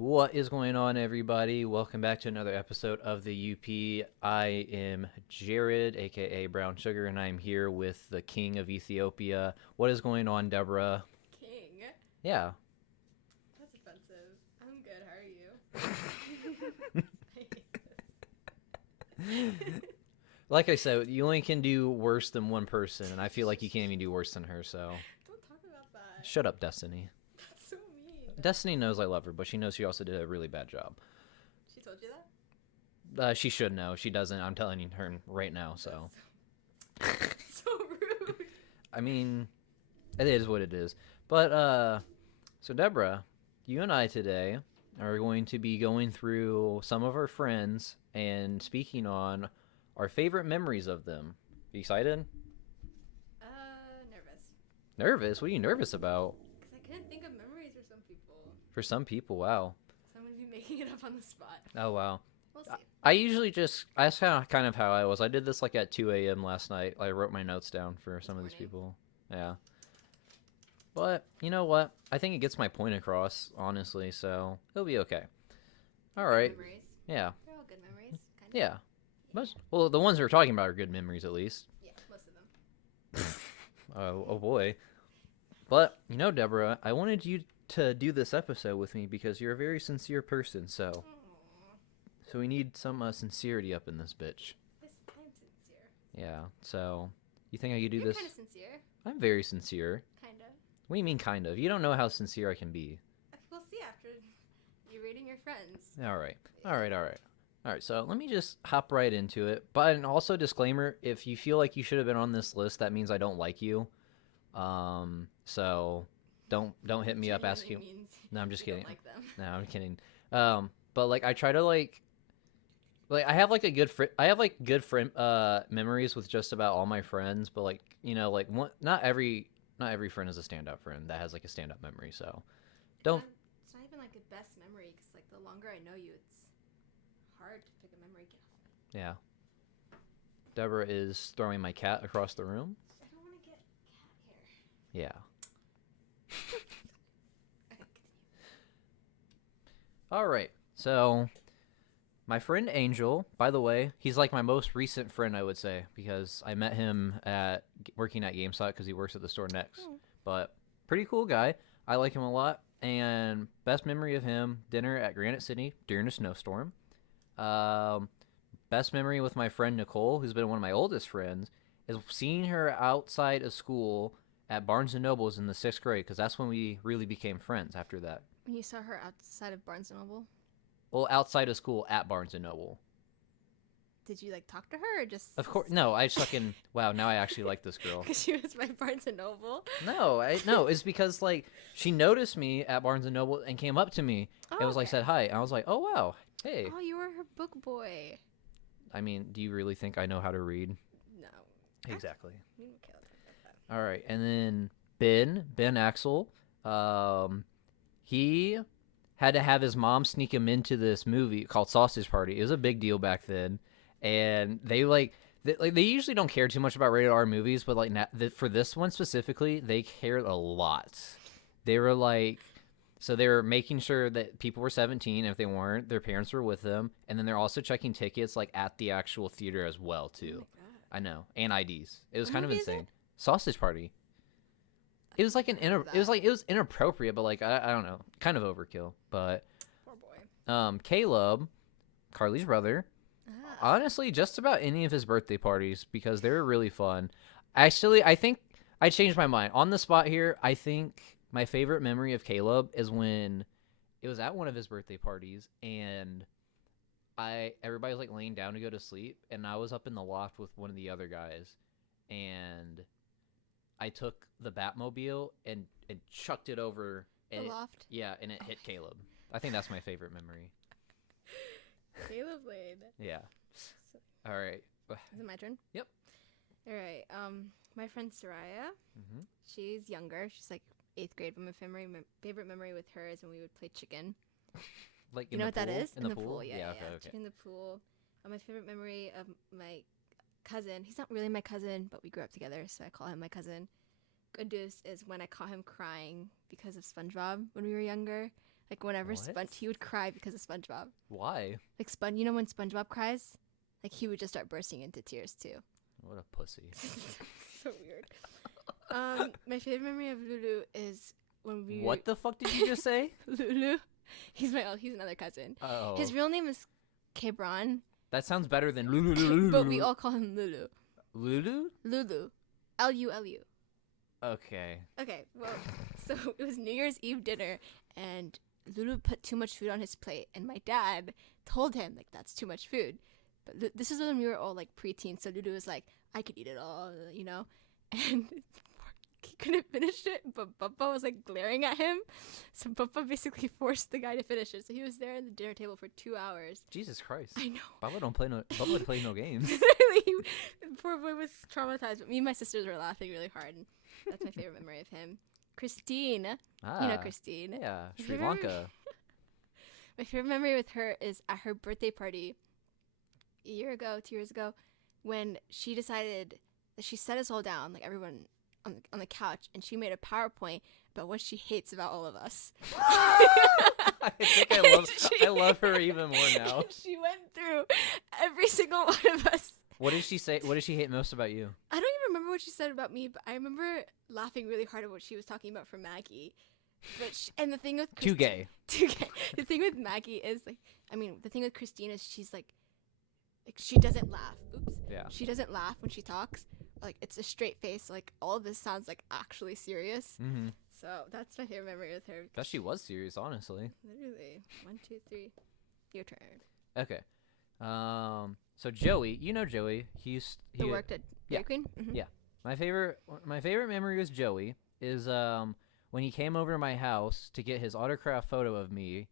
What is going on, everybody? Welcome back to another episode of the UP. I am Jared, aka Brown Sugar, and I'm here with the King of Ethiopia. What is going on, Deborah? King? Yeah. That's offensive. I'm good. How are you? I hate this. Like I said, you only can do worse than one person, and I feel like you can't even do worse than her, so Don't talk about that. shut up, Destiny. That's so mean. Destiny knows I love her, but she knows she also did a really bad job. She told you that? She should know. She doesn't. I'm telling her right now, so. That's so rude. I mean, it is what it is. But, so Deborah, you and I today are going to be going through some of our friends and speaking on our favorite memories of them. You excited? Nervous. Nervous? What are you nervous about? Because I couldn't think of memories for some people. For some people, wow. So I'm going to be making it up on the spot. Oh, wow. We'll see. I usually just, that's kind of how I was. I did this like at 2 a.m. last night. I wrote my notes down for some of these people. Yeah. But, you know what? I think it gets my point across, honestly, so it'll be okay. All right. Good memories. Yeah. They're all good memories. Kind of. Yeah. Well, the ones we're talking about are good memories, at least. Yeah, most of them. Oh boy. But, you know, Deborah, I wanted you to do this episode with me because you're a very sincere person, so Aww. we need some sincerity up in this bitch. I'm sincere. Yeah, so you think I could do You're this? kind of sincere. I'm very sincere. Kind of. What do you mean, kind of? You don't know how sincere I can be. We'll see after you reading your friends. All right, so let me just hop right into it. But and also disclaimer, if you feel like you should have been on this list, that means I don't like you. So don't hit me up asking. No, I'm just kidding. Like them. No, I'm kidding. But like I try to like I have like good friend memories with just about all my friends, but like, you know, like not every friend is a standout friend that has like a standout memory. So don't. It's not even like a best memory because like the longer I know you, it's hard to pick a memory. Yeah. Deborah is throwing my cat across the room. I don't want to get cat hair. Yeah. Okay, continue. All right. So, my friend Angel, by the way, he's like my most recent friend, I would say, because I met him at working at GameStop because he works at the store next. But pretty cool guy. I like him a lot. And best memory of him, dinner at Granite City during a snowstorm. Best memory with my friend Nicole, who's been one of my oldest friends, is seeing her outside of school at Barnes & Noble's in the 6th grade, because that's when we really became friends after that. When you saw her outside of Barnes & Noble? Well, outside of school at Barnes & Noble. Did you like talk to her or just? Of course, no. I just fucking wow. Now I actually like this girl. Because she was by Barnes & Noble. No. It's because like she noticed me at Barnes & Noble and came up to me. Oh, It was like said hi. And I was like, oh wow, hey. Oh, you were her book boy. I mean, do you really think I know how to read? No. Exactly. Okay, I'll talk about that. All right, and then Ben Axel, he had to have his mom sneak him into this movie called Sausage Party. It was a big deal back then, and they they usually don't care too much about rated R movies, but like for this one specifically, they cared a lot. They were like, so they were making sure that people were 17. If they weren't, their parents were with them, and then they're also checking tickets like at the actual theater as well too. Oh my God. I know, and IDs. It was What kind of movie is insane. it? Sausage Party. It was like it was inappropriate, but like I don't know, kind of overkill. But Poor boy. Caleb, Carly's brother, Ah. honestly, just about any of his birthday parties because they were really fun. Actually, I think I changed my mind on the spot here. I think my favorite memory of Caleb is when it was at one of his birthday parties and everybody was like laying down to go to sleep, and I was up in the loft with one of the other guys, and I took the Batmobile and chucked it over. And The loft. Yeah, and it hit Caleb. I think that's my favorite memory. Caleb Lane. Yeah. All right. Is it my turn? Yep. All right. My friend Soraya, Mm-hmm. she's younger. She's like 8th grade, but my favorite memory with her is when we would play chicken. Like You know what that is? In the pool? Yeah, Okay. chicken in the pool. My favorite memory of my cousin. He's not really my cousin, but we grew up together, so I call him my cousin. Good news is when I caught him crying because of SpongeBob when we were younger. Like whenever What? he would cry because of SpongeBob. Why? Like you know when SpongeBob cries, like he would just start bursting into tears too. What a pussy. So weird. My favorite memory of Lulu is when we. What the fuck did you just say? Lulu? He's another cousin. Oh. His real name is Kebron, That sounds better than Lulu. but we all call him Lulu. Lulu? Lulu. Lulu. Okay. Okay, well, so it was New Year's Eve dinner, and Lulu put too much food on his plate, and my dad told him, like, that's too much food. But this is when we were all, like, preteens, so Lulu was like, I could eat it all, you know? And he couldn't finish it, but Bubba was, like, glaring at him. So Bubba basically forced the guy to finish it. So he was there at the dinner table for 2 hours. Jesus Christ. I know. Bubba play no games. Literally, poor boy was traumatized, but me and my sisters were laughing really hard. And that's my favorite memory of him. Christine. Ah, You know Christine. Yeah, Sri Lanka. My favorite memory with her is at her birthday party a year ago, 2 years ago, when she decided that she set us all down, like everyone on the couch, and she made a PowerPoint about what she hates about all of us. I think I love her even more now. She went through every single one of us. What did she say? What did she hate most about you? I don't even remember what she said about me, but I remember laughing really hard at what she was talking about for Maggie. But and the thing with Too gay. The thing with Maggie is the thing with Christine is she's like she doesn't laugh. Oops. Yeah. She doesn't laugh when she talks. Like it's a straight face. Like all of this sounds like actually serious. Mm-hmm. So that's my favorite memory with her. That she was serious, honestly. Literally. 1, 2, 3. Your turn. Okay. So Joey, you know Joey. He worked at Dairy Queen. Mm-hmm. Yeah. My favorite memory with Joey is when he came over to my house to get his autograph photo of me.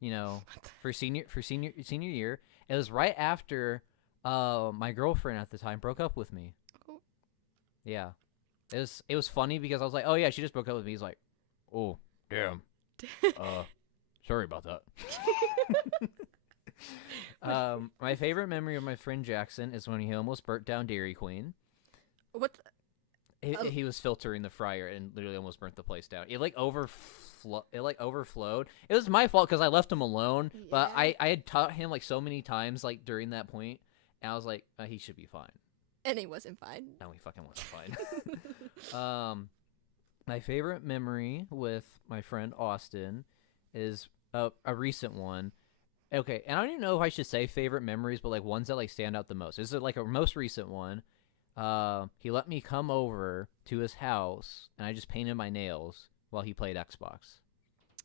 You know, for senior year. It was right after my girlfriend at the time broke up with me. Oh. Yeah. It was funny because I was like, oh yeah, she just broke up with me. He's like, oh damn. Sorry about that. My favorite memory of my friend Jackson is when he almost burnt down Dairy Queen. What? He was filtering the fryer and literally almost burnt the place down. It overflowed. It was my fault because I left him alone. Yeah. But I had taught him like so many times like during that point, and I was like, he should be fine. And he wasn't fine. No, he fucking wasn't fine. My favorite memory with my friend Austin is a recent one. Okay, and I don't even know if I should say favorite memories, but like ones that like stand out the most. This is like a most recent one. He let me come over to his house, and I just painted my nails while he played Xbox.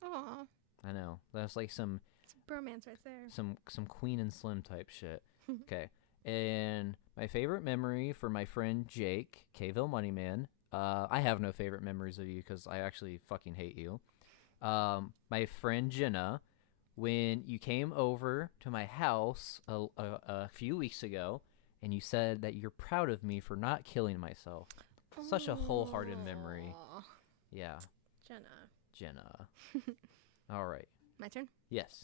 Aw. I know. That's like some bromance right there. Some Queen and Slim type shit. Okay. And my favorite memory for my friend Jake, Kville Moneyman. I have no favorite memories of you because I actually fucking hate you. My friend Jenna, when you came over to my house a few weeks ago, and you said that you're proud of me for not killing myself. Such a wholehearted memory. Yeah. Jenna. All right. My turn? Yes.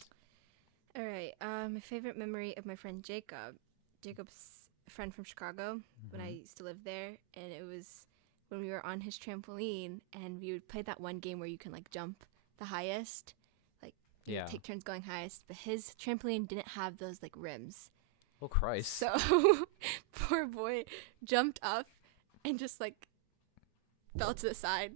All right. My favorite memory of my friend Jacob. Jacob's a friend from Chicago when I used to live there. And it was when we were on his trampoline and we would play that one game where you can like jump the highest. Like you take turns going highest. But his trampoline didn't have those like rims. Oh, Christ. So, poor boy jumped up and just, like, fell to the side.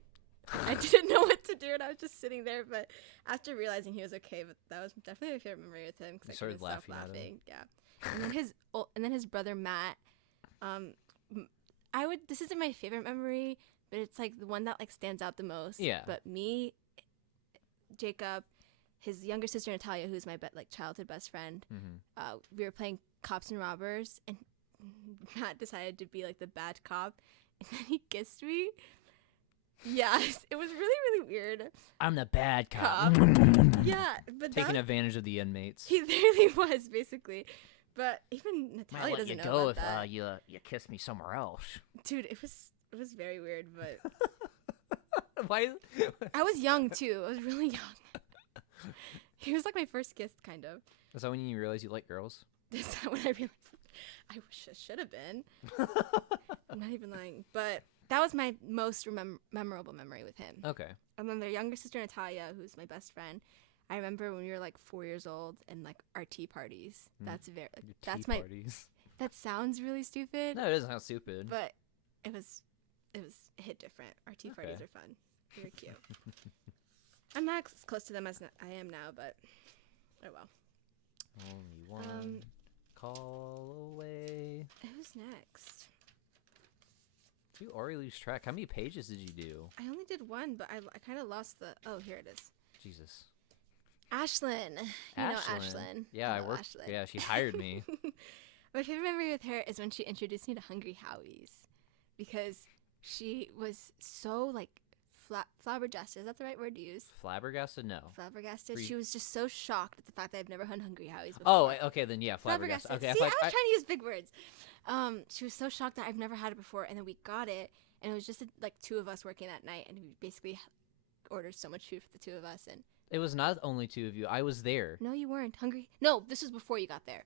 I didn't know what to do, and I was just sitting there. But after realizing he was okay, but that was definitely my favorite memory with him because I couldn't stop laughing. Yeah. And then his brother Matt. This isn't my favorite memory, but it's like the one that like stands out the most. Yeah. But me, Jacob, his younger sister Natalia, who's my childhood best friend. We were playing cops and robbers, and Matt decided to be like the bad cop, and then he kissed me. Yes, it was really, really weird. I'm the bad cop. Yeah, but taking advantage of the inmates. He literally was basically, but even Natalia doesn't know about that. Might let you go if you kiss me somewhere else. Dude, it was very weird, but why? I was young too. I was really young. He was like my first kiss, kind of. Is that when you realized you like girls? Is that when I realized I should have been? I'm not even lying. But that was my most memorable memory with him. Okay. And then their younger sister Natalia, who's my best friend. I remember when we were like 4 years old and like our tea parties. That's very. Your That's tea my. parties. That sounds really stupid. No, it doesn't sound stupid. But it hit different. Our tea parties Okay. are fun. They were cute. I'm not as close to them as I am now, but oh well. Only one call away. Who's next? You already lose track. How many pages did you do? I only did one, but I kind of lost the. Oh, here it is. Jesus. Ashlyn. You know Ashlyn. Yeah, I love worked. Ashlyn. Yeah, she hired me. My favorite memory with her is when she introduced me to Hungry Howie's, because she was so like flabbergasted. Is that the right word to use? Flabbergasted? No. Flabbergasted. Re- She was just so shocked at the fact that I've never had Hungry Howie's Oh, before. okay, then yeah, flabbergasted. Okay, See, I was trying to use big words. She was so shocked that I've never had it before, and then we got it, and it was just like two of us working that night, and we basically ordered so much food for the two of us. And it was not only two of you. I was there. no, you weren't hungry. No, this was before you got there.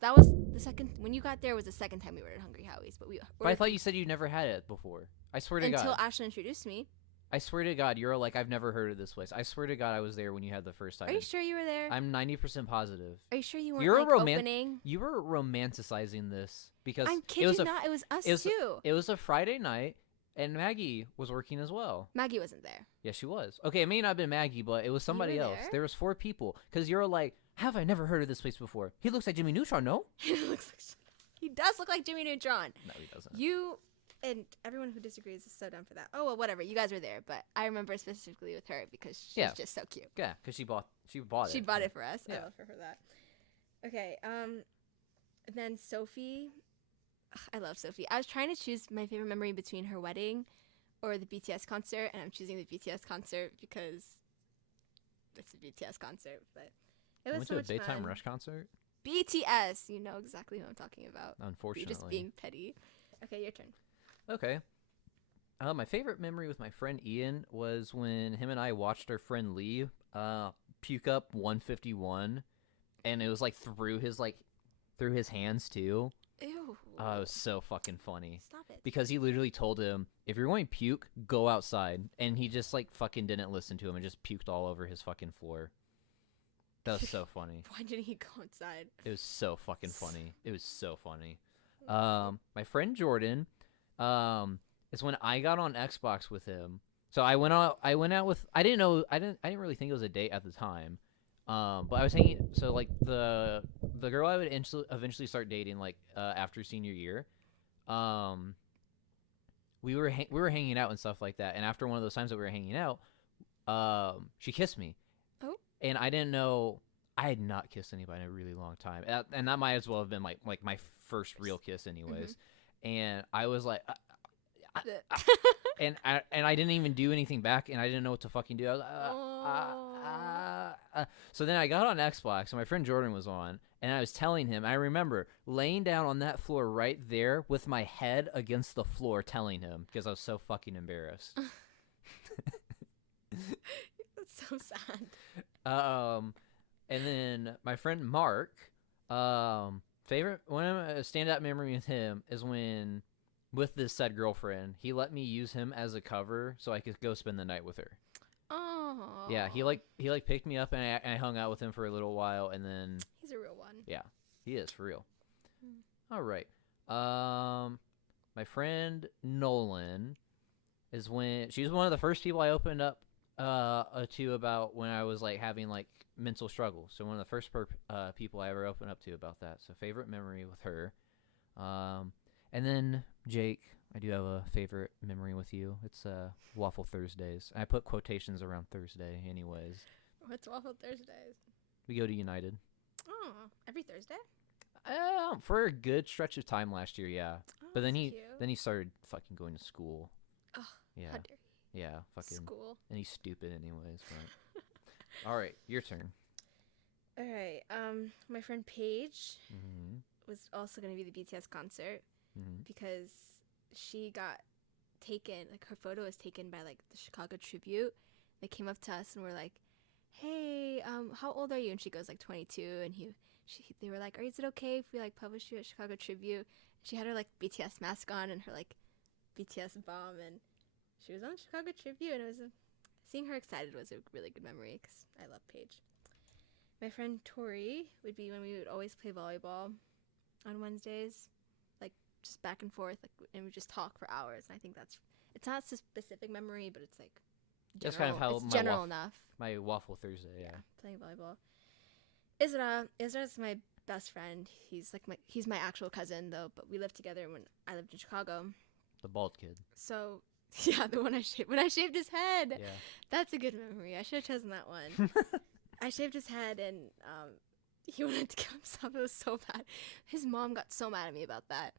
That was the second when you got there was the second time we ordered Hungry Howie's, but But I thought you said you never had it before. I swear to until God. Ashlyn introduced me. I swear to God, you're like, I've never heard of this place. I swear to God, I was there when you had the first time. Are you sure you were there? I'm 90% positive. Are you sure you weren't You're like opening? You were romanticizing this because I'm it kidding was not. It was us too. It was a Friday night, and Maggie was working as well. Maggie wasn't there. Yeah, she was. Okay, it may not have been Maggie, but it was somebody were else. there? There was 4 people. Because you're like, have I never heard of this place before? He looks like Jimmy Neutron, no? He does look like Jimmy Neutron. No, he doesn't. You and everyone who disagrees is so dumb for that. Oh well, whatever. You guys were there, but I remember specifically with her because she's just so cute. Yeah, because she bought it. She bought it for us. Yeah. I love her for that. Okay. And then Sophie. Ugh, I love Sophie. I was trying to choose my favorite memory between her wedding or the BTS concert, and I'm choosing the BTS concert because it's a BTS concert. But it was went so to a much Daytime fun. Rush concert? BTS. You know exactly who I'm talking about. Unfortunately. You're just being petty. Okay, your turn. Okay. My favorite memory with my friend Ian was when him and I watched our friend Lee puke up 151, and it was like through his hands too. Ew. Oh, it was so fucking funny. Stop it. Because he literally told him, if you're going to puke, go outside. And he just like fucking didn't listen to him and just puked all over his fucking floor. That was so funny. Why didn't he go outside? It was so fucking funny. It was so funny. My friend Jordan, is when I got on Xbox with him. So I went out with, I didn't really think it was a date at the time. But I was hanging, so like the girl I would eventually start dating like after senior year, we were hanging out and stuff like that. And after one of those times that we were hanging out, she kissed me. Oh. And I didn't know, I had not kissed anybody in a really long time, and that might as well have been like my first real kiss, anyways. And I was like, and I didn't even do anything back, and I didn't know what to fucking do. I was so then I got on Xbox, and my friend Jordan was on, and I was telling him. I remember laying down on that floor right there with my head against the floor, telling him because I was so fucking embarrassed. That's so sad. And then my friend Mark, favorite one of a standout memory with him is when, with this said girlfriend, he let me use him as a cover so I could go spend the night with her. Oh. Yeah, he picked me up, and I hung out with him for a little while, and then He's a real one. yeah, he is for real. All right. My friend Nolan is when she's one of the first people I opened up to about when I was like having like mental struggles. So one of the first people I ever opened up to about that. So favorite memory with her. And then Jake, I do have a favorite memory with you. It's Waffle Thursdays. I put quotations around Thursday anyways. What's Waffle Thursdays? We go to United. Oh, every Thursday? For a good stretch of time last year, yeah. Oh, But then that's he started fucking going to school. Oh, Yeah. how dare you. Yeah, fucking. School. And he's stupid anyways, but. All right, your turn. All right. My friend Paige Mm-hmm. was also going to be the BTS concert Mm-hmm. because she got taken, like her photo was taken by like the Chicago Tribute. They came up to us and were like, "Hey, how old are you?" And she goes like 22, and they were like, "Is it okay if we like publish you at Chicago Tribute?" She had her like BTS mask on and her like BTS bomb, and she was on Chicago Tribute, and seeing her excited was a really good memory because I love Paige. My friend Tori would be when we would always play volleyball on Wednesdays, like just back and forth, like, and we just talk for hours. And I think it's not a specific memory, but it's like That's kind of how it's general enough. My Waffle Thursday, yeah. Playing volleyball. Isra's my best friend. He's my actual cousin though, but we lived together when I lived in Chicago. The bald kid. So yeah, the one when I shaved his head. Yeah. That's a good memory. I should have chosen that one. I shaved his head and he wanted to kill himself. It was so bad. His mom got so mad at me about that.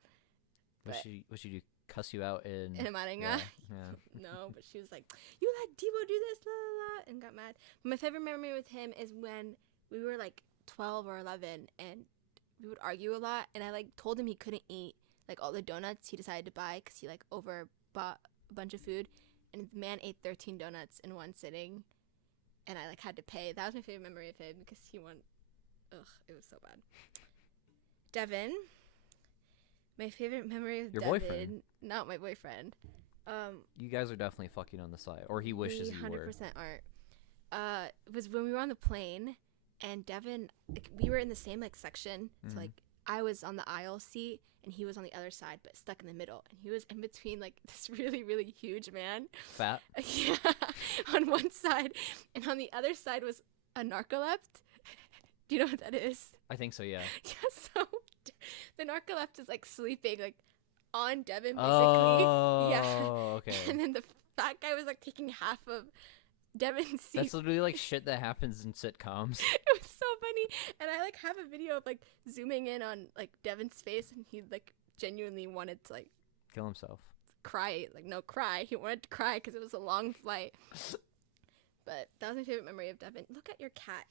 What she do? Cuss you out in Maringa? Yeah. No, but she was like, "You let Debo do this, blah, blah, blah," and got mad. But my favorite memory with him is when we were like 12 or 11, and we would argue a lot. And I like told him he couldn't eat like all the donuts he decided to buy because he like overbought a bunch of food, and the man ate 13 donuts in one sitting, and I like had to pay. That was my favorite memory of him because he won. Ugh, it was so bad. Devin. My favorite memory of Your Devin, boyfriend. Not my boyfriend. You guys are definitely fucking on the side, or he wishes you were. 100% aren't. It was when we were on the plane, and Devin, like, we were in the same like section. So like I was on the aisle seat, and he was on the other side, but stuck in the middle. And he was in between like this really, really huge man. Fat? Yeah, on one side, and on the other side was a narcoleptic. Do you know what that is? I think so, yeah. Yeah, so the narcoleptic is like sleeping like on Devin basically. Oh, yeah. Okay. And then the fat guy was like taking half of Devin's seat. That's literally like shit that happens in sitcoms. It was so funny. And I like have a video of like zooming in on like Devin's face, and he like genuinely wanted to like Kill himself. cry. Like no cry. He wanted to cry because it was a long flight. But that was my favorite memory of Devin. Look at your cat.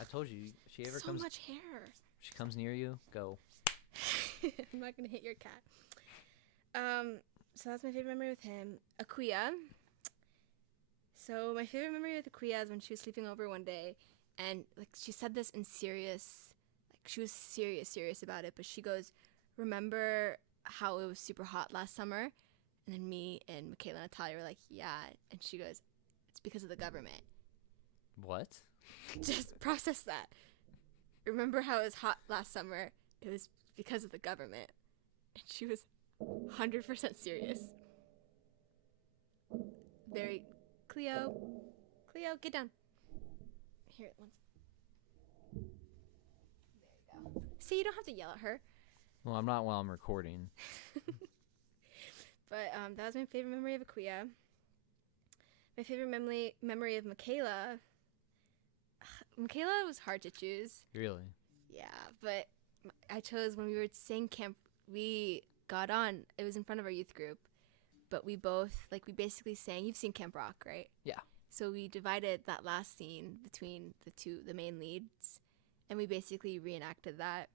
I told you, she ever So comes. much hair. She comes near you. Go. I'm not gonna hit your cat. So that's my favorite memory with him. Akuya. So my favorite memory with Akuya is when she was sleeping over one day, and like she said this in serious, like she was serious about it. But she goes, "Remember how it was super hot last summer?" And then me and Michaela and Natalia were like, "Yeah." And she goes, "It's because of the government." What? Just process that. Remember how it was hot last summer? It was because of the government. And she was 100% serious. Very... Cleo, get down. Here, there you go. See, you don't have to yell at her. Well, I'm not while I'm recording. But that was my favorite memory of Akuya. My favorite memory of Michaela... Michaela was hard to choose. Really? Yeah, but I chose when we were saying camp. We got on. It was in front of our youth group, but we basically sang. You've seen Camp Rock, right? Yeah. So we divided that last scene between the main leads, and we basically reenacted that.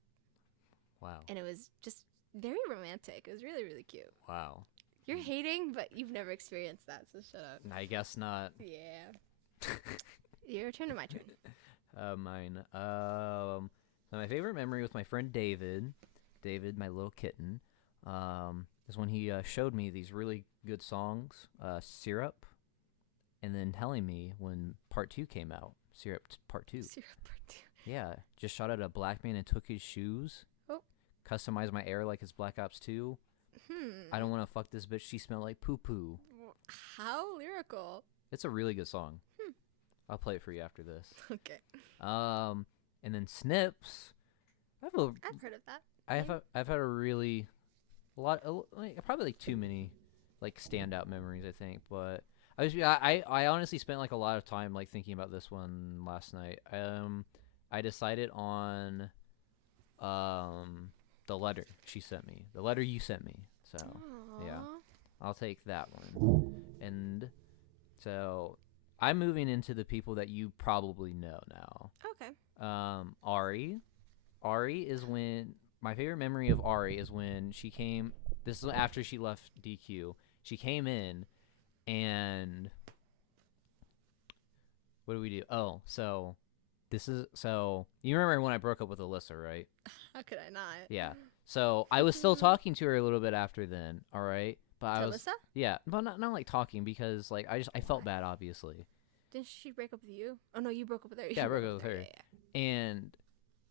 Wow. And it was just very romantic. It was really, really cute. Wow. You're hating, but you've never experienced that, so shut up. I guess not. Yeah. Your turn or my turn? Mine. So my favorite memory with my friend David, my little kitten, is when he showed me these really good songs, Syrup, and then telling me when part 2 came out, Syrup part 2. Syrup part 2. Yeah, just shot at a black man and took his shoes. Oh. Customized my air like it's Black Ops 2. I don't want to fuck this bitch. She smelled like poo poo. How lyrical. It's a really good song. I'll play it for you after this. Okay. And then Snips. I've heard of that. I've had probably like too many like standout memories, I think, but I honestly spent like a lot of time like thinking about this one last night. I decided on the letter she sent me. The letter you sent me. So, Aww. yeah. I'll take that one. And so I'm moving into the people that you probably know now. Okay. Ari is when my favorite memory of Ari is when she came. This is after she left DQ. She came in, and what do we do? Oh, so you remember when I broke up with Alyssa, right? How could I not? Yeah. So I was still talking to her a little bit after then. All right, but To I was Alyssa? yeah, but not like talking because like I felt Why? bad obviously. Didn't she break up with you? Oh no, you broke up with her. Yeah, I You broke broke up up with with her. her, Yeah, and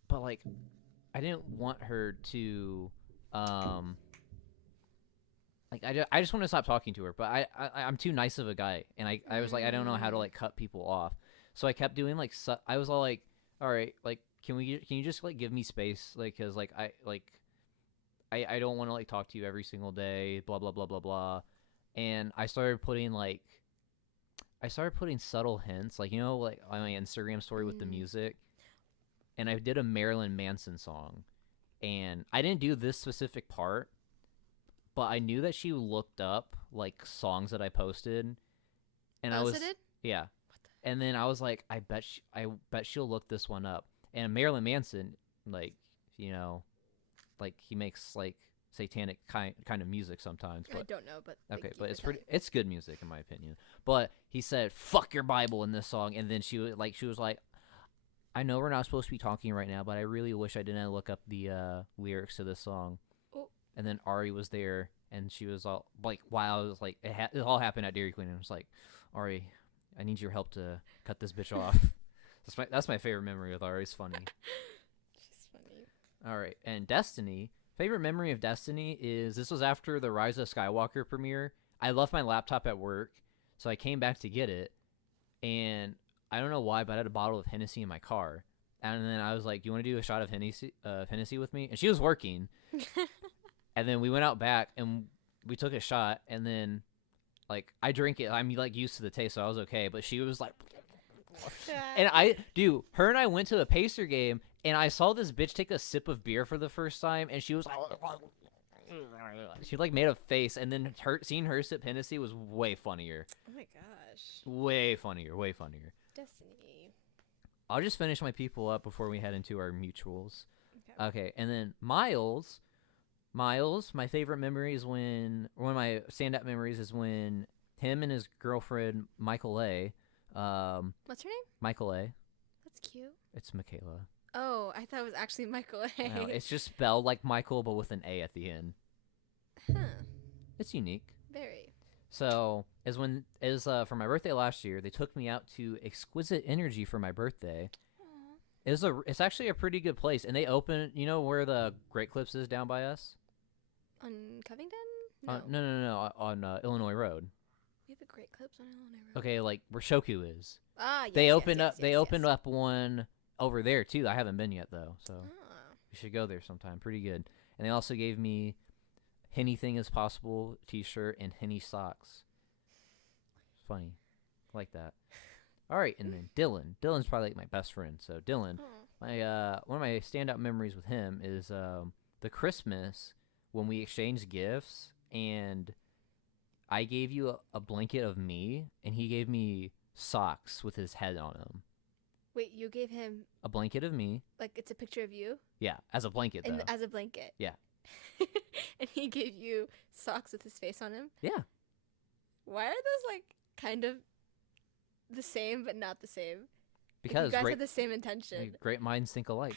but like I didn't want her to um like I just want to stop talking to her, but I'm too nice of a guy, and I was like I don't know how to like cut people off, so I kept doing like I was all like, all right, like can you just like give me space, like because like I don't want to like talk to you every single day, blah blah blah blah blah, and I started putting subtle hints, like like on my Instagram story with the yeah. music, and I did a Marilyn Manson song, and I didn't do this specific part, but I knew that she looked up like songs that I posted, and I Alyssa was did? yeah, and then I was like, I bet she'll look this one up. And Marilyn Manson, like you know, like he makes like satanic kind of music sometimes, I but don't know, but okay, thank you but for telling. it's good music in my opinion. But he said "fuck your Bible" in this song, and then she was like, I know we're not supposed to be talking right now, but I really wish I didn't look up the lyrics to this song. Oh, And then Ari was there, and she was all like, "Wow!" It was like it all happened at Dairy Queen, and I was like, "Ari, I need your help to cut this bitch off." That's my favorite memory with Ari. It's funny. she's funny. All right, and Destiny. Favorite memory of Destiny is this was after the Rise of Skywalker premiere. I left my laptop at work, so I came back to get it, and I don't know why, but I had a bottle of Hennessy in my car. And then I was like, "Do you want to do a shot of Hennessy with me?" And she was working. And then we went out back and we took a shot. And then, like, I drink it. I'm like used to the taste, so I was okay. But she was like, and her and I went to a Pacer game, and I saw this bitch take a sip of beer for the first time, and she was like, she like made a face, and then seeing her sip Hennessy was way funnier. Oh my gosh. Way funnier. Way funnier. Destiny. I'll just finish my people up before we head into our mutuals. Okay. Okay, and then Miles, my favorite memory is one of my stand-up memories is when him and his girlfriend Michael A. What's her name? Michael A. That's cute. It's Michaela. Oh, I thought it was actually Michael A. No, it's just spelled like Michael but with an A at the end. Huh. It's unique. Very. So for my birthday last year, they took me out to Exquisite Energy for my birthday. Aww. It's actually a pretty good place, and they open. You know where the Great Clips is down by us? On Covington? No. No, on Illinois Road. We have a great clips on Illinois Road. Okay, like where Shoku is. Ah, yes. They opened yes, up. They yes, opened yes. up one over there too. I haven't been yet though, so Ah. we should go there sometime. Pretty good. And they also gave me "Anything is Possible" T-shirt and Henny socks. Funny, like that. All right, and then Dylan. Dylan's probably like my best friend. So Dylan, Aw. my one of my standout memories with him is the Christmas when we exchanged gifts, and I gave you a blanket of me, and he gave me socks with his head on them. Wait, you gave him A blanket of me, like it's a picture of you yeah, as a blanket though. and as a blanket. Yeah. And he gave you socks with his face on him. Yeah, Why are those like kind of the same but not the same? Like, because you guys have the same intention. great minds think alike.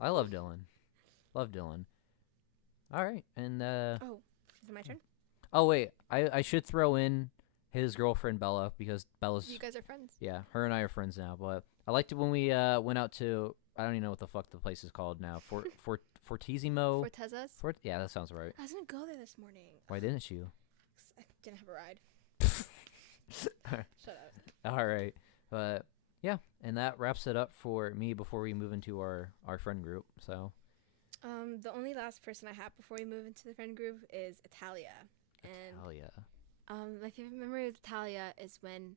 I love Dylan. Love Dylan. All right, and Oh, is it my turn? oh wait, I should throw in his girlfriend Bella because Bella's You guys are friends. yeah, her and I are friends now. But I liked it when we went out to I don't even know what the fuck the place is called now. Fortissimo. Fortezas. Yeah, that sounds right. I was gonna go there this morning. Why didn't you? 'Cause I didn't have a ride. Shut up. All right, but yeah, and that wraps it up for me before we move into our friend group. So The only last person I have before we move into the friend group is Italia. And hell yeah. my favorite memory with Italia is when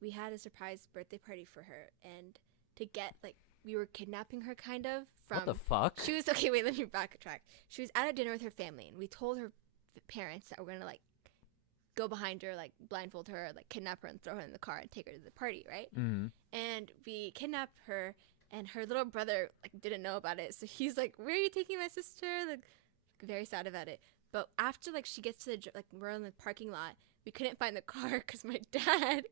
we had a surprise birthday party for her, and to get like we were kidnapping her kind of from. What the fuck? She was okay. Wait, let me backtrack. She was at a dinner with her family, and we told her parents that we're gonna like go behind her, like blindfold her, like kidnap her and throw her in the car and take her to the party, right? Mm-hmm. And we kidnapped her, and her little brother like didn't know about it, so he's like, "Where are you taking my sister?" Like very sad about it. But after like she gets to the like we're in the parking lot, we couldn't find the car because my dad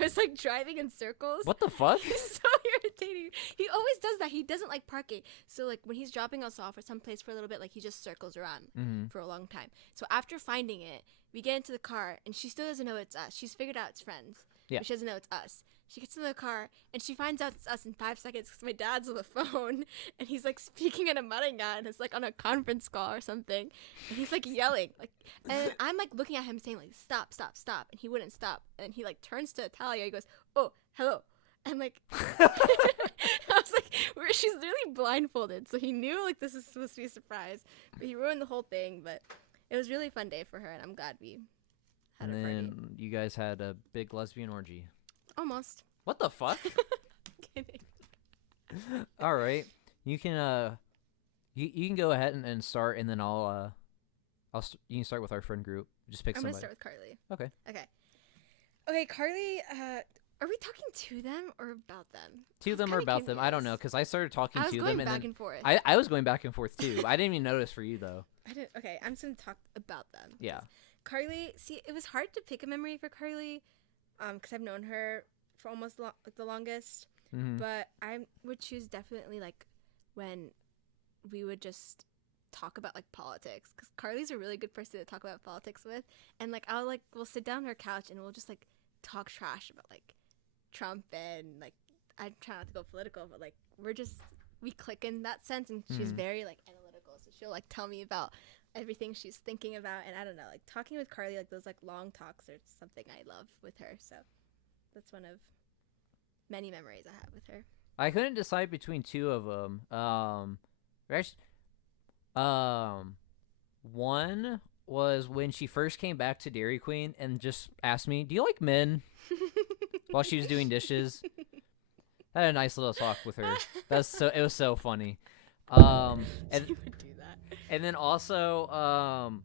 was like driving in circles. What the fuck? He's so irritating. He always does that. He doesn't like parking. So like when he's dropping us off or someplace for a little bit, like he just circles around for a long time. So after finding it, we get into the car and she still doesn't know it's us. She's figured out it's friends, Yeah. but she doesn't know it's us. She gets in the car and she finds out it's us in 5 seconds because my dad's on the phone and he's like speaking in a Maringa and it's like on a conference call or something. And he's like yelling, like, and I'm like looking at him saying like, stop, stop, stop. And he wouldn't stop. And he like turns to Italia. He goes, oh, hello. And like, I was like, she's really blindfolded. So he knew like this is supposed to be a surprise, but he ruined the whole thing. But it was a really fun day for her. And I'm glad we had And a party. then you guys had a big lesbian orgy. Almost. What the fuck? Kidding. All right, you can you can go ahead and start, and then you can start with our friend group. Just pick I'm somebody. gonna start with Carly. Okay. Okay, Carly. Are we talking to them or about them? To them or about them? I don't know, because I started talking I was to going them, back and and forth. I was going back and forth too. I didn't even notice for you though. I didn't. Okay, I'm just gonna talk about them. Yeah. Carly. See, it was hard to pick a memory for Carly, because I've known her for almost like the longest. Mm-hmm. But I would choose definitely like when we would just talk about like politics, because Carly's a really good person to talk about politics with, and like we'll sit down on her couch and we'll just like talk trash about like Trump, and like I try not to go political, but like we click in that sense, and she's very like analytical, so she'll like tell me about everything she's thinking about, and I don't know, like talking with Carly, like those like long talks are something I love with her, so that's one of many memories I have with her. I couldn't decide between two of them. One was when she first came back to Dairy Queen and just asked me, "Do you like men?" while she was doing dishes. I had a nice little talk with her. It was so funny. And She would do that. and then also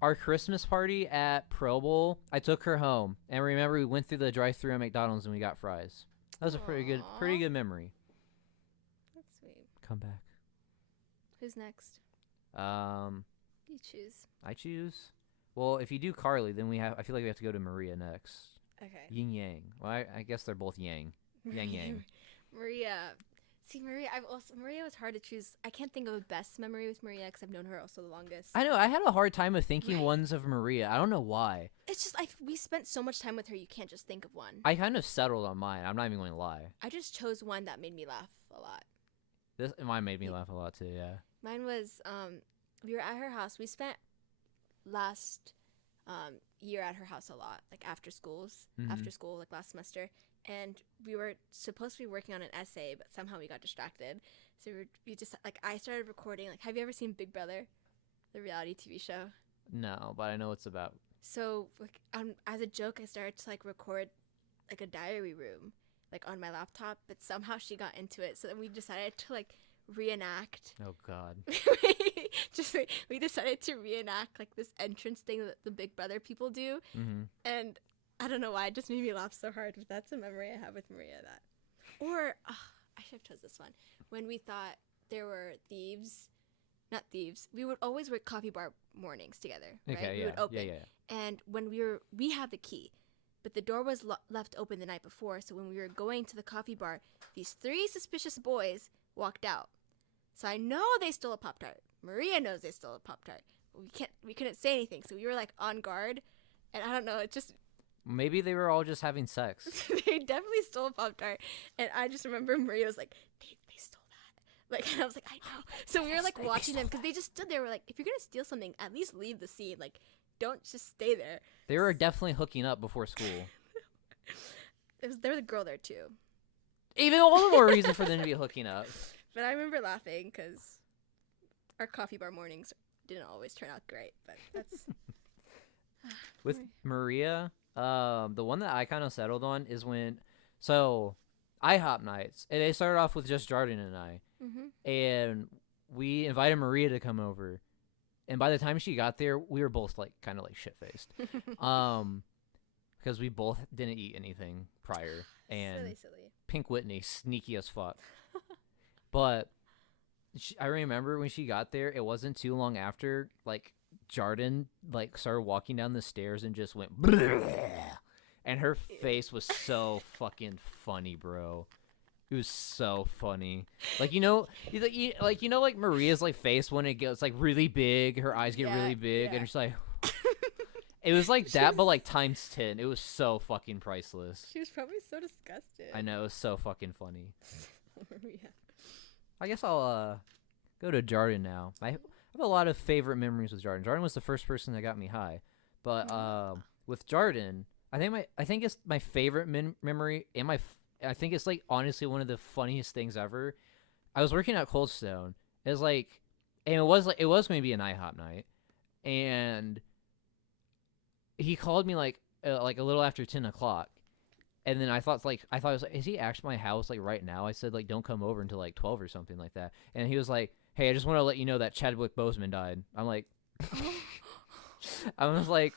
our Christmas party at Pro Bowl, I took her home, and remember we went through the drive-thru at McDonald's and we got fries. That was a pretty good memory. That's sweet. Come back. Who's next? You choose. I choose. Well, if you do Carly, then I feel like we have to go to Maria next. Okay. Yin Yang. Well, I guess they're both Yang. Yang Yang. Maria. See, Maria, Maria was hard to choose. I can't think of a best memory with Maria because I've known her also the longest. I know. I had a hard time of thinking Right. ones of Maria. I don't know why. It's just we spent so much time with her, you can't just think of one. I kind of settled on mine. I'm not even going to lie. I just chose one that made me laugh a lot. Mine made me laugh a lot too. Yeah. Mine was we were at her house. We spent last year at her house a lot, like after school, like last semester. And we were supposed to be working on an essay, but somehow we got distracted. So we just like I started recording. Like, have you ever seen Big Brother, the reality TV show? No, but I know what's about. So like as a joke, I started to like record like a diary room, like on my laptop. But somehow she got into it, so then we decided to like reenact. Oh God. We decided to reenact like this entrance thing that the Big Brother people do, and I don't know why it just made me laugh so hard. But that's a memory I have with Maria. That, or I should have chose this one when we thought there were thieves. Not thieves. We would always work coffee bar mornings together, right? Okay. We Yeah. would open, Yeah. and when we had the key, but the door was left open the night before. So when we were going to the coffee bar, these 3 suspicious boys walked out. So I know they stole a Pop-Tart. Maria knows they stole a Pop-Tart. We couldn't say anything, so we were like on guard. And I don't know, it just Maybe they were all just having sex. they definitely stole a Pop-Tart. And I just remember Maria was like, they stole that. Like, and I was like, I know. So we were like watching them because they just stood there. We're like, if you're gonna steal something, at least leave the scene. Like, don't just stay there. They were definitely hooking up before school. There was a girl there too. Even all the more reason for them to be hooking up. But I remember laughing because our coffee bar mornings didn't always turn out great. But that's With Maria, the one that I kind of settled on is IHOP nights, and they started off with just Jordan and I, and we invited Maria to come over, and by the time she got there, we were both like kind of like shit faced, because we both didn't eat anything prior, and silly. Pink Whitney sneaky as fuck, but I remember when she got there, it wasn't too long after like Jordan like started walking down the stairs and just went bleh, and her face was so fucking funny, bro. It was so funny. Like like Maria's like face when it gets like really big, her eyes get Yeah, really big, yeah. and it's like it was like She that, but was- like times 10. It was so fucking priceless. She was probably so disgusted. I know, it was so fucking funny. Maria. I guess I'll go to Jordan now. I have a lot of favorite memories with Jordan. Jordan was the first person that got me high, but with Jordan, I think it's my favorite memory, and I think it's like honestly one of the funniest things ever. I was working at Cold Stone. It was like, and it was going to be an IHOP night, and he called me like a little after 10 o'clock. And then I thought it was like, is he actually my house like right now? I said like, don't come over until like 12 or something like that. And he was like, hey, I just want to let you know that Chadwick Boseman died. I'm like, I was like,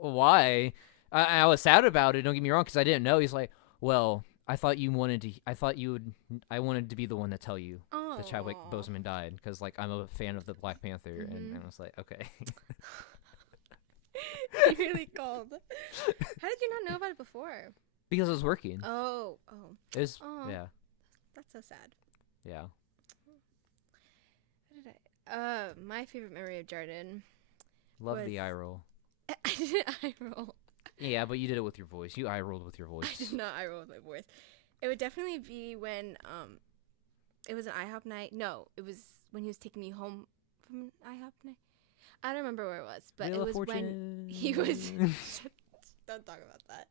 why? I was sad about it. Don't get me wrong, because I didn't know. He's like, well, I wanted to be the one to tell you that Chadwick Boseman died, because like I'm a fan of the Black Panther, and I was like, okay. He really called. How did you not know about it before? Because I was working. Oh. It was, Oh. yeah, That's so sad. yeah. What did I? My favorite memory of Jordan. Love Was- the eye roll. I didn't eye roll. Yeah, but you did it with your voice. You eye rolled with your voice. I did not eye roll with my voice. It would definitely be when it was an IHOP night. No, it was when he was taking me home from an IHOP night. I don't remember where it was, but Wheel it of was when he was. Don't talk about that.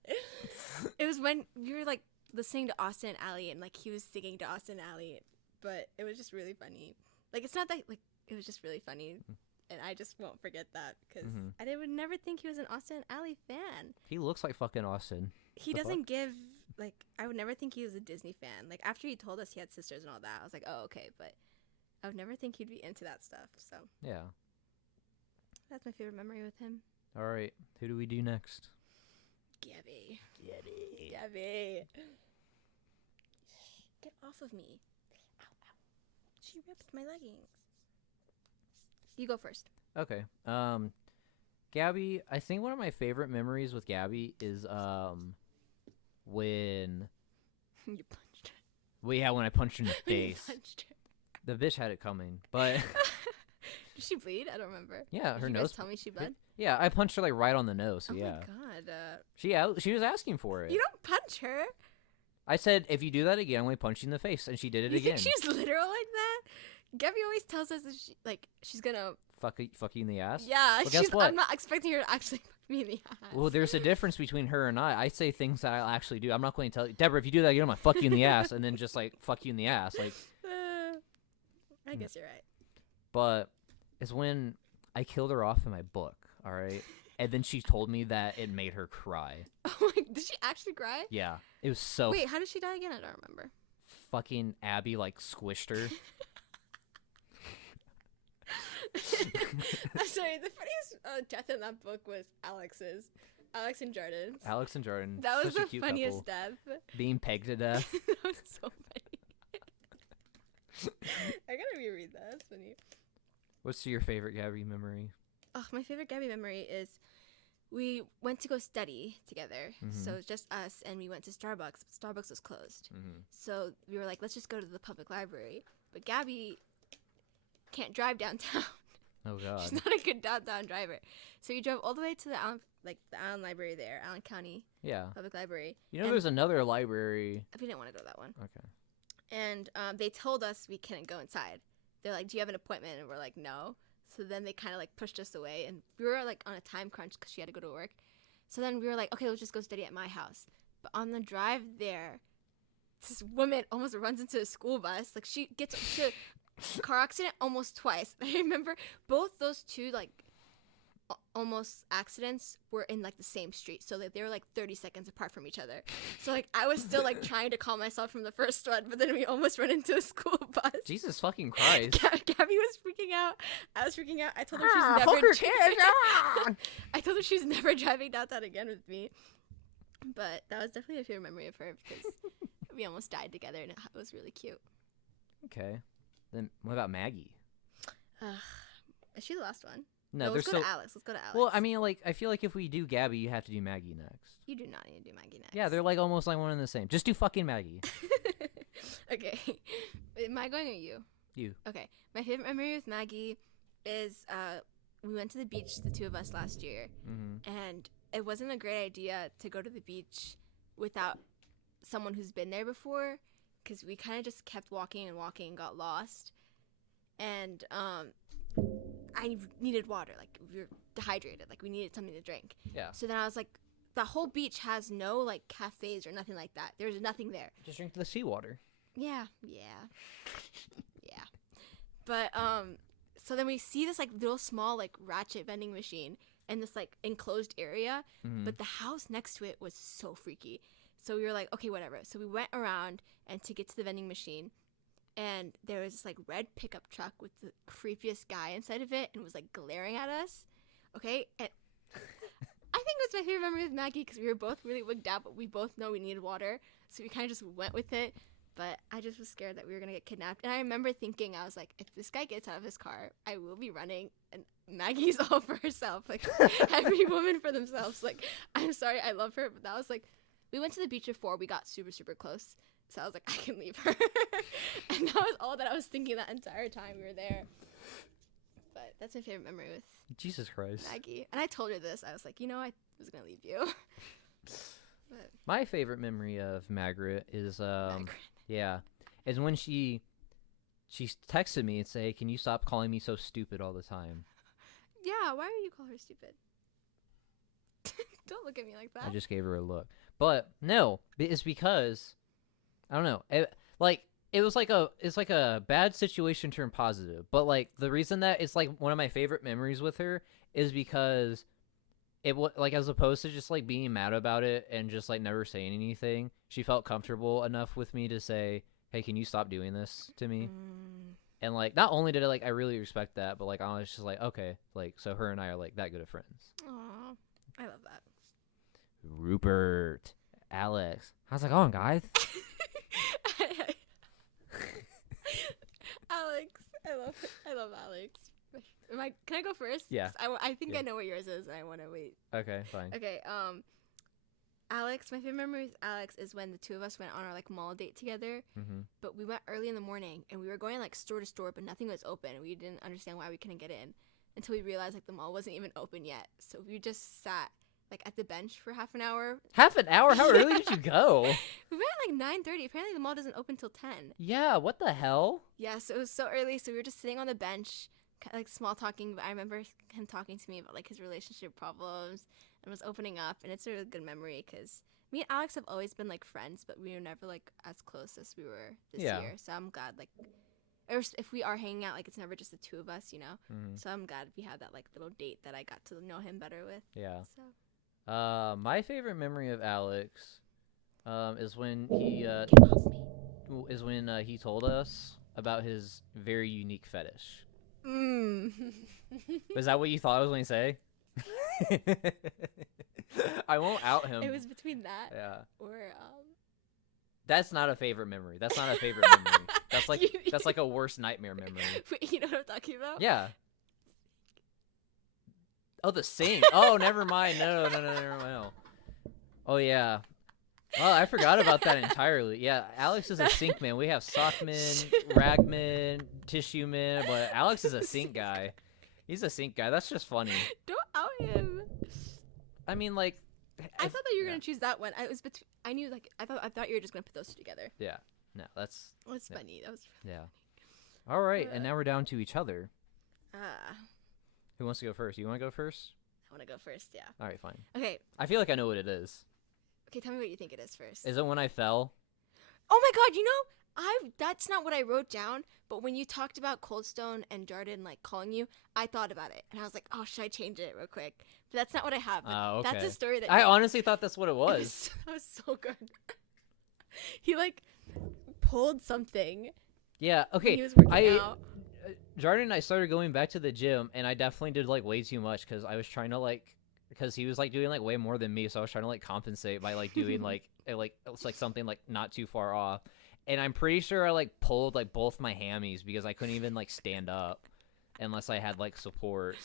It was when you were like listening to Austin and Ally, and like he was singing to Austin and Ally, but it was just really funny. Like it's not that like it was just really funny, and I just won't forget that because I would never think he was an Austin and Ally fan. He looks like fucking Austin. He The fuck? doesn't give like I would never think he was a Disney fan. Like after he told us he had sisters and all that, I was like, oh okay, but I would never think he'd be into that stuff. So Yeah. that's my favorite memory with him. All right. Who do we do next? Gabby. Gabby. Gabby. Get off of me. Ow, ow. She ripped my leggings. You go first. Okay. Gabby, I think one of my favorite memories with Gabby is when You punched her. when I punched her in the You face. punched her. The bitch had it coming. But Did she bleed? I don't remember. yeah, Did her you nose. guys tell me she bled? Yeah, I punched her like right on the nose. So Oh yeah. my god. She was asking for it. You don't punch her. I said, if you do that again, I'm going to punch you in the face. And she did it You again. think she's literal like that? Gabby always tells us that she's gonna. Fuck you in the ass? Yeah, Well, guess she's. what? I'm not expecting her to actually fuck me in the ass. Well, there's a difference between her and I. I say things that I'll actually do. I'm not going to tell you, Deborah, if you do that again, I'm going to fuck you in the ass. And then just like, fuck you in the ass. Like, I guess you're right. but it's when I killed her off in my book, all right? And then she told me that it made her cry. Oh my! Did she actually cry? Yeah. It was so Wait, how did she die again? I don't remember. fucking Abby, like, squished her. I'm sorry. The funniest death in that book was Alex's. Alex and Jordan's. Alex and Jordan. That was such a the cute funniest couple. death. Being pegged to death. That was so funny. I gotta reread that. That's funny. What's your favorite Gabby memory? Oh, my favorite Gabby memory is we went to go study together. So it was just us, and we went to Starbucks. Starbucks was closed. So we were like, let's just go to the public library. But Gabby can't drive downtown. Oh, God. She's not a good downtown driver. So we drove all the way to the Allen Library there, Allen County Yeah. Public Library. You know, And there's another library. we didn't want to go to that one. Okay. And they told us we couldn't go inside. They're like, do you have an appointment? And we're like, no. So then they kind of like pushed us away. And we were like on a time crunch because she had to go to work. So then we were like, okay, let's just go study at my house. But on the drive there, this woman almost runs into a school bus. Like she gets to car accident almost twice. I remember both those two like almost accidents were in like the same street, so like they were like 30 seconds apart from each other. So like I was still like trying to calm myself from the first one, but then we almost run into a school bus. Jesus fucking Christ. Gabby was freaking out. I was freaking out. I told her she's Ah, never. fuck her kids, ah! I told her she's never driving downtown again with me. But that was definitely a favorite memory of her because we almost died together, and it was really cute. Okay. Then what about Maggie? Is she the last one? No, let's there's go so. to Alex. Let's go to Alex. Well, I mean, like, I feel like if we do Gabby, you have to do Maggie next. You do not need to do Maggie next. Yeah, they're like almost like one and the same. Just do fucking Maggie. Okay. Am I going or you? You. Okay. My favorite memory with Maggie is we went to the beach, the two of us, last year. Mm-hmm. And it wasn't a great idea to go to the beach without someone who's been there before, because we kind of just kept walking and walking and got lost. And I needed water. Like, we were dehydrated. Like, we needed something to drink. Yeah. So then I was like, the whole beach has no, like, cafes or nothing like that. There's nothing there. Just drink the seawater. Yeah. But, so then we see this, like, little small, like, ratchet vending machine in this, like, enclosed area. Mm-hmm. But the house next to it was so freaky. So we were like, okay, whatever. So we went around and to get to the vending machine. And there was this, like, red pickup truck with the creepiest guy inside of it and was, like, glaring at us. Okay? And I think it was my favorite memory with Maggie because we were both really wigged out, but we both know we needed water. So we kind of just went with it. But I just was scared that we were going to get kidnapped. And I remember thinking, I was like, if this guy gets out of his car, I will be running. And Maggie's all for herself. Like, every woman for themselves. Like, I'm sorry, I love her. But that was like, we went to the beach before. We got super, super close. So I was like, I can leave her. And that was all that I was thinking that entire time we were there. But that's my favorite memory with Jesus Christ. Maggie. And I told her this. I was like, I was going to leave you. But My favorite memory of Margaret is Margaret. yeah, is when she texted me and say, "Can you stop calling me so stupid all the time?" Yeah, why do you call her stupid? Don't look at me like that. I just gave her a look. But no, it's because I don't know. It's like a bad situation turned positive. But like the reason that it's like one of my favorite memories with her is because like as opposed to just like being mad about it and just like never saying anything, she felt comfortable enough with me to say, "Hey, can you stop doing this to me?" And like not only did I really respect that, but like I was just like, okay, like so her and I are like that good of friends. Aw, I love that. Rupert, Alex, how's it going, guys? Alex, I love Alex. Can I go first? Yeah. 'Cause I think Yeah. I know what yours is. And I want to wait. Okay, fine. Okay. Alex, my favorite memory with Alex is when the two of us went on our like mall date together. Mm-hmm. But we went early in the morning and we were going like store to store, but nothing was open. We didn't understand why we couldn't get in until we realized like the mall wasn't even open yet. So we just sat like at the bench for half an hour. Half an hour? How early did you go? We went at like 9:30. Apparently the mall doesn't open till 10. Yeah, what the hell? Yeah, so it was so early. So we were just sitting on the bench, like small talking. But I remember him talking to me about like his relationship problems and was opening up. And it's a really good memory because me and Alex have always been like friends, but we were never like as close as we were this Yeah. year. So I'm glad like, or if we are hanging out, like it's never just the two of us, Mm-hmm. So I'm glad we had that like little date that I got to know him better with. Yeah. So My favorite memory of Alex is when he he told us about his very unique fetish. Was that what you thought I was going to say? I won't out him. It was between that Yeah. or That's not a favorite memory. That's not a favorite memory. That's like a worst nightmare memory. Wait, you know what I'm talking about? Yeah. Oh, the sink. Oh, never mind. No, never mind. No. Oh, yeah. Oh, I forgot about that entirely. Yeah, Alex is a sink man. We have sock man, rag man, tissue man, but Alex is a sink guy. He's a sink guy. That's just funny. Don't out him. I mean, like, I thought that you were yeah. gonna choose that one. I was between. I knew like I thought you were just gonna put those two together. Yeah. No, that's That's Yeah. funny. That was. yeah. All right, and now we're down to each other. Ah, Who wants to go first? You want to go first? I want to go first. Yeah. All right, fine. Okay. I feel like I know what it is. Okay. Tell me what you think it is first. Is it when I fell? Oh my God! That's not what I wrote down. But when you talked about Cold Stone and Jordan like calling you, I thought about it and I was like, oh, should I change it real quick? But that's not what I have. Oh, okay. That's a story that I honestly thought that's what it was. That was so good. He like pulled something. Yeah. When Okay. he was working out. Jordan and I started going back to the gym, and I definitely did like way too much because I was trying to because he was like doing like way more than me, so I was trying to like compensate by like doing it's like something like not too far off, and I'm pretty sure I like pulled like both my hammies because I couldn't even like stand up unless I had like support.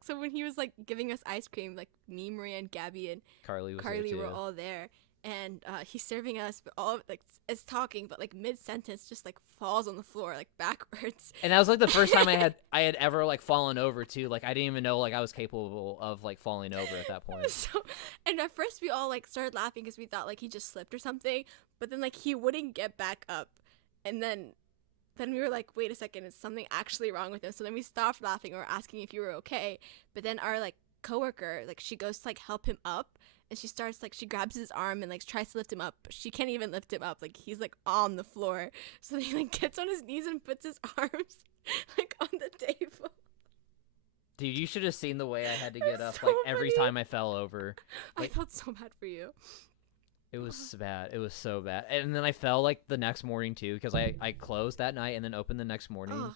So when he was like giving us ice cream, like me, Maria, and Gabby and Carly was Carly there were too. all there, and he's serving us, but all of, like is talking, but like mid sentence just like falls on the floor like backwards. And that was like the first time I had ever like fallen over too. Like I didn't even know like I was capable of like falling over at that point. So, and at first we all like started laughing because we thought like he just slipped or something, but then like he wouldn't get back up, and then we were like, wait a second, is something actually wrong with him? So then we stopped laughing and were asking if you were okay. But then our like coworker, like she goes to like help him up, and she grabs his arm and like tries to lift him up, but she can't even lift him up. Like he's like on the floor. So he like gets on his knees and puts his arms like on the table. Dude, you should have seen the way I had to get up so like every funny. time I fell over. Like, I felt so bad for you. it was bad. It was so bad. And then I fell like the next morning too because I closed that night and then opened the next morning. Ugh.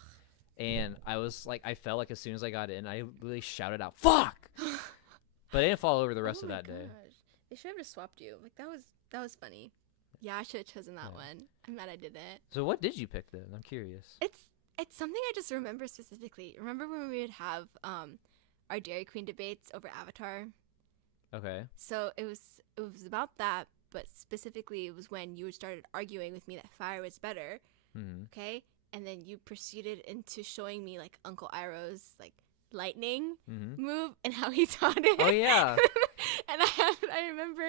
And I was like, I felt like as soon as I got in, I really shouted out, "Fuck!" But I didn't fall over the rest of my that day. gosh. They should have just swapped you. Like that was funny. Yeah, I should have chosen that one. I'm mad I didn't. So what did you pick then? I'm curious. It's something I just remember specifically. Remember when we would have our Dairy Queen debates over Avatar? Okay. So it was about that, but specifically it was when you started arguing with me that fire was better. Mm-hmm. Okay? And then you proceeded into showing me like Uncle Iroh's like lightning move and how he taught it. Oh yeah. And I remember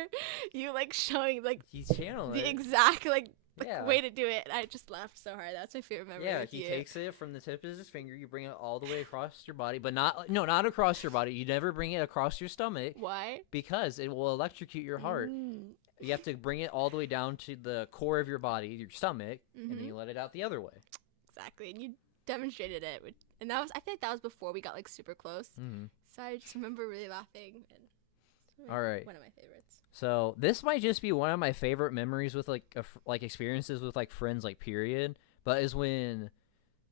you like showing like He's channeling the it. exact like Yeah. way to do it. And I just laughed so hard. That's my favorite memory. Yeah, with he you. takes it from the tip of his finger. You bring it all the way across your body, but not across your body. You never bring it across your stomach Why? because it will electrocute your heart. You have to bring it all the way down to the core of your body, your stomach, and then you let it out the other way. Exactly, and you demonstrated it, and that was I think that was before we got like super close. So I just remember really laughing. And All right. One of my favorites. So this might just be one of my favorite memories with like experiences with like friends, like period. But is when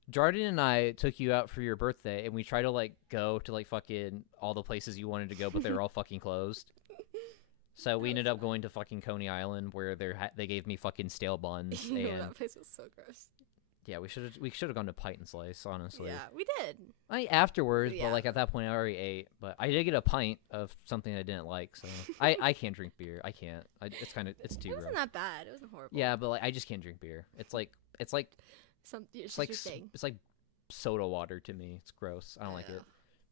Jordan and I took you out for your birthday, and we tried to like go to like fucking all the places you wanted to go, but they were all fucking closed. So we ended up going to fucking Coney Island, where they gave me fucking stale buns. You know, And that place was so gross. yeah, we should have gone to Pint and Slice, honestly. Yeah, we did. I afterwards, Yeah. but like at that point I already ate. But I did get a pint of something I didn't like, so I can't drink beer. I can't. It's too It wasn't gross. that bad. It wasn't horrible. Yeah, but like I just can't drink beer. It's like It's it's just like your thing. it's like soda water to me. It's gross. I don't like Yeah. it.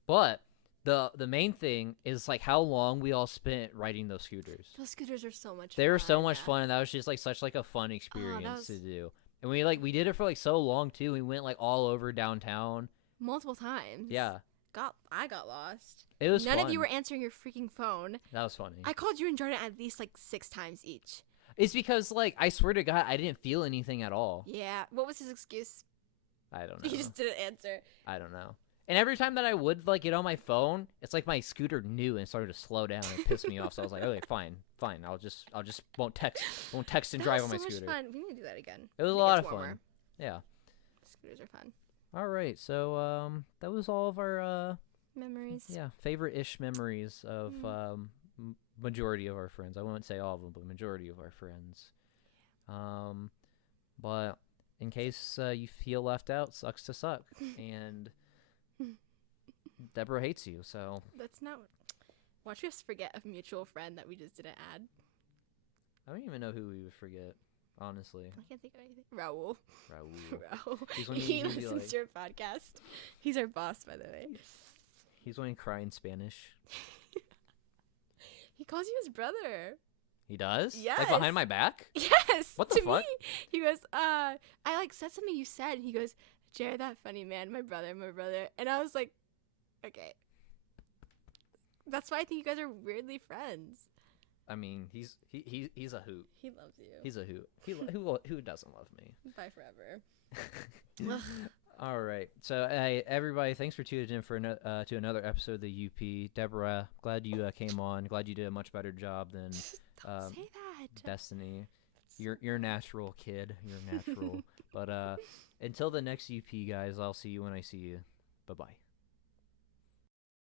But the main thing is like how long we all spent riding those scooters. Those scooters are so much. They were so much yeah. fun, and that was just like such like a fun experience was- to do. And we did it for like so long too. We went like all over downtown. Multiple times. Yeah, I got lost. it was None fun. of you were answering your freaking phone. That was funny. I called you and Jordan at least like 6 times each. It's because like I swear to God, I didn't feel anything at all. Yeah. What was his excuse? I don't know. He just didn't answer. I don't know. And every time that I would like get on my phone, it's like my scooter knew and started to slow down and piss me off. So I was like, okay, fine. I'll just won't text and drive on my That was so scooter. much fun. We need to do that again. It was a when lot gets of warmer. fun. Yeah. Scooters are fun. All right. So that was all of our Memories. favorite-ish memories of majority of our friends. I won't say all of them, but majority of our friends. But in case you feel left out, sucks to suck. And Deborah hates you, so That's not. Watch us forget a mutual friend that we just didn't add. I don't even know who we would forget, honestly. I can't think of anything. Raul. Raul. Raul. He's when He you be listens like- to your podcast. He's our boss, by the way. He's when he cry in Spanish. He calls you his brother. He does? Like Yes. behind my back? Yes. What the to fuck? Me. He goes, I like said something you said. And he goes, Jared, that funny man, my brother. And I was like, okay. That's why I think you guys are weirdly friends. I mean, he's a hoot. He loves you. He's a hoot. Who doesn't love me? Bye forever. All right. So, everybody, thanks for tuning in for to another episode of the UP. Deborah, glad you came on. Glad you did a much better job than Don't say that. Destiny. You're a natural, kid. You're natural. But until the next UP, guys, I'll see you when I see you. Bye-bye.